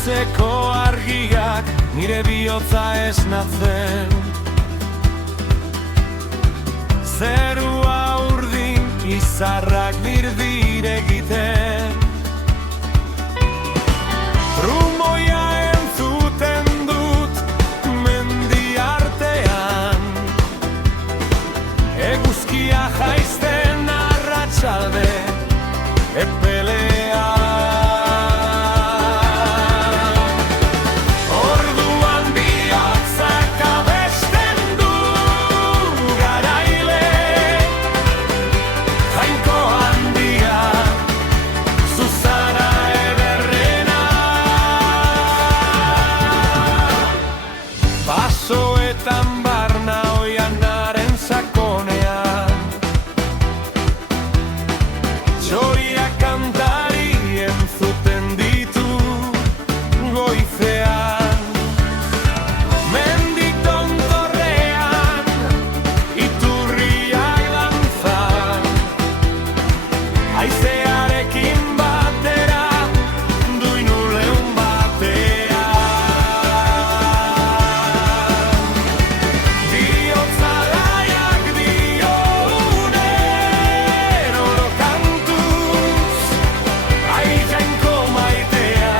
goizeko argiak nire bihotza esnatzen. Zerua urdin, izarrak dirdir egiten. Trumoia entzuten dut mendi artean. Eguzkia jaizten arratsalde epelean. Orduan bihotzak abesten du garaile. Jainko handia, zuzara ederrena. Basoetan barna oianaren sakonean. Txoriak kantari entzuten ditu goizean. Mendi tontorrean iturriak dantzan. Haizearekin batera duinu leun batean. Bihotza laiak dio unero kantuz. Ai jainko maitea,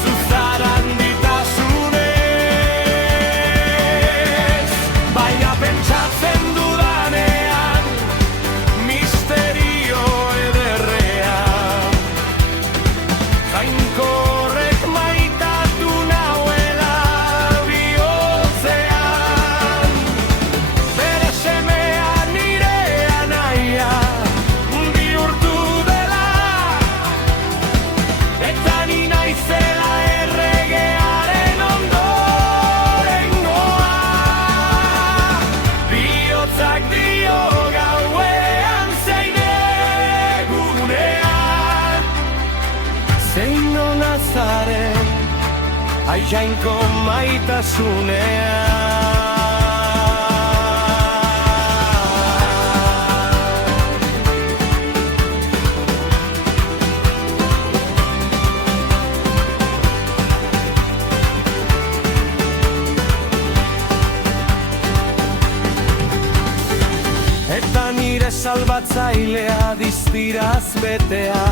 zuzara handitasunez. Baina pentsatzen dudanean, misterio ederrean. Jainko horrek maitatu nauela bihotzean. Bere semea nire anaia bihurtu dela. Eta ni naizela erregearen ondorengoa. Bihotzak dio gauean zein egunean. Zein ona zaren, ai jainko maitasunean. Eta nire salbatzailea diztiraz betea.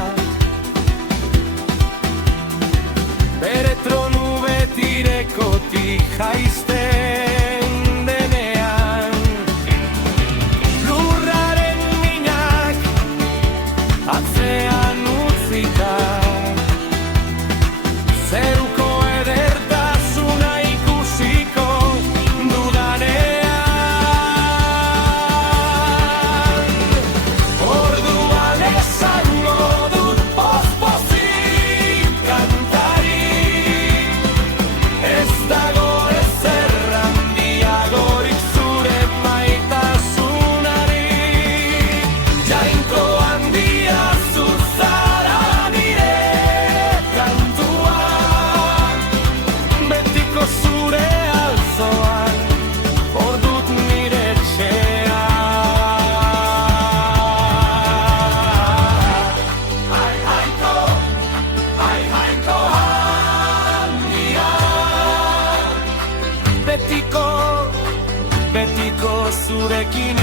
Bere tronu betirekotik jaizten denean. Lurraren minak atzean utzita. Zeruko edertasuna ikusiko dudanean. Orduan esango dut poz-pozik kantari. Ez dago ezer handiagorik zure maitasunari. Jainko handia zuzara nire kantuan. Betiko zure alzoan, hor dut nire etxea. Ai jainko handia. Betiko zurekin